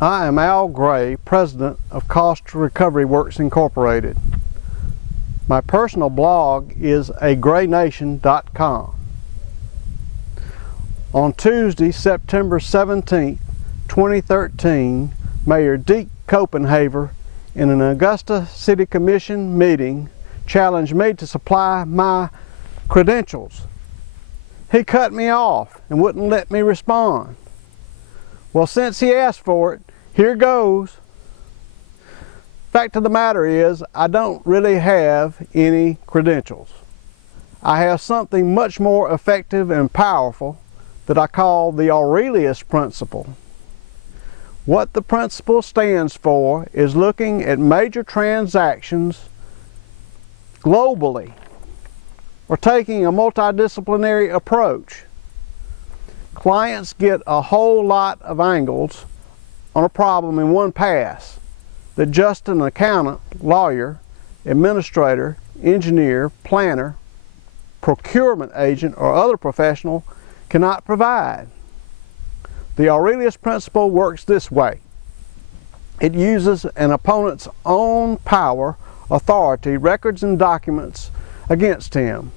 I am Al Gray, President of Cost Recovery Works Incorporated. My personal blog is agraynation.com. On Tuesday, September 17, 2013, Mayor Deke Copenhaver, in an Augusta City Commission meeting, challenged me to supply my credentials. He cut me off and wouldn't let me respond. Well, since he asked for it, here goes. Fact of the matter is, I don't really have any credentials. I have something much more effective and powerful that I call the Aurelius Principle. What the principle stands for is looking at major transactions globally, or taking a multidisciplinary approach. Clients get a whole lot of angles on a problem in one pass that just an accountant, lawyer, administrator, engineer, planner, procurement agent, or other professional cannot provide. The Aurelius Principle works this way. It uses an opponent's own power, authority, records, and documents against him.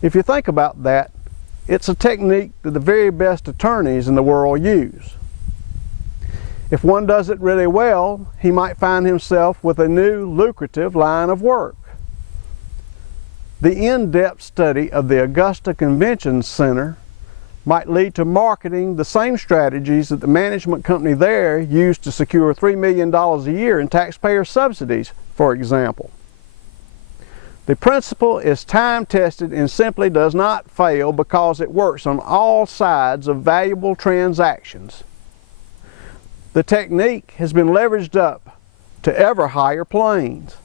If you think about that, it's a technique that the very best attorneys in the world use. If one does it really well, he might find himself with a new lucrative line of work. The in-depth study of the Augusta Convention Center might lead to marketing the same strategies that the management company there used to secure $3 million a year in taxpayer subsidies, for example. The principle is time-tested and simply does not fail because it works on all sides of valuable transactions. The technique has been leveraged up to ever higher planes.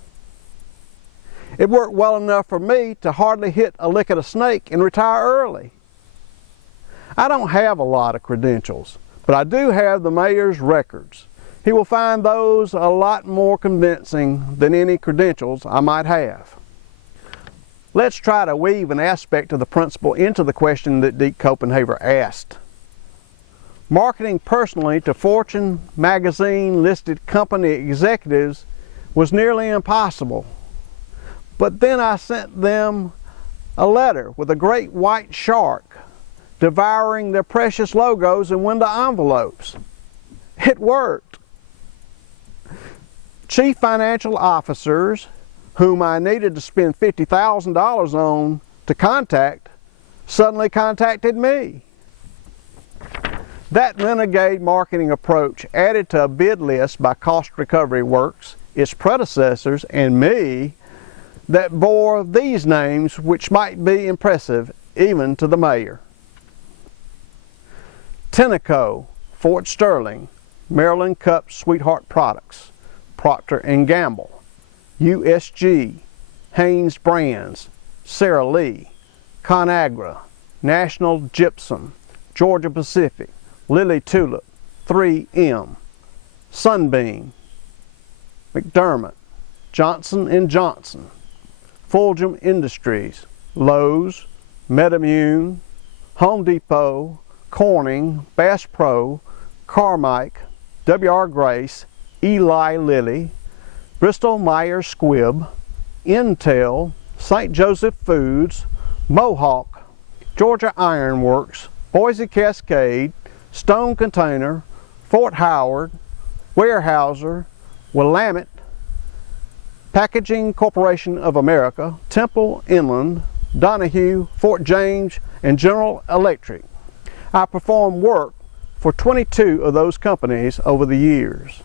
It worked well enough for me to hardly hit a lick at a snake and retire early. I don't have a lot of credentials, but I do have the mayor's records. He will find those a lot more convincing than any credentials I might have. Let's try to weave an aspect of the principle into the question that Deke Copenhaver asked. Marketing personally to Fortune magazine listed company executives was nearly impossible. But then I sent them a letter with a great white shark devouring their precious logos in window envelopes. It worked. Chief financial officers, whom I needed to spend $50,000 on to contact, suddenly contacted me. That renegade marketing approach, added to a bid list by Cost Recovery Works, its predecessors, and me, that bore these names, which might be impressive even to the mayor. Tenneco, Fort Sterling, Maryland Cup Sweetheart Products, Procter & Gamble, USG, Haynes Brands, Sara Lee, ConAgra, National Gypsum, Georgia Pacific, Lily Tulip, 3M, Sunbeam, McDermott, Johnson & Johnson, Fulgham Industries, Lowe's, MedImmune, Home Depot, Corning, Bass Pro, Carmike, W.R. Grace, Eli Lilly, Bristol Myers Squibb, Intel, St. Joseph Foods, Mohawk, Georgia Iron Works, Boise Cascade, Stone Container, Fort Howard, Weyerhaeuser, Willamette, Packaging Corporation of America, Temple Inland, Donahue, Fort James, and General Electric. I performed work for 22 of those companies over the years.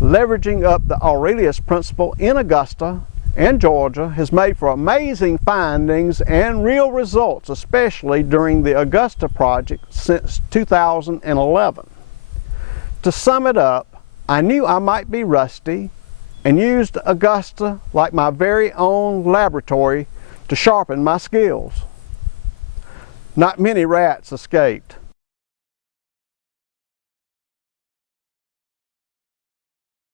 Leveraging up the Aurelius Principle in Augusta and Georgia has made for amazing findings and real results, especially during the Augusta project since 2011. To sum it up, I knew I might be rusty and used Augusta like my very own laboratory to sharpen my skills. Not many rats escaped.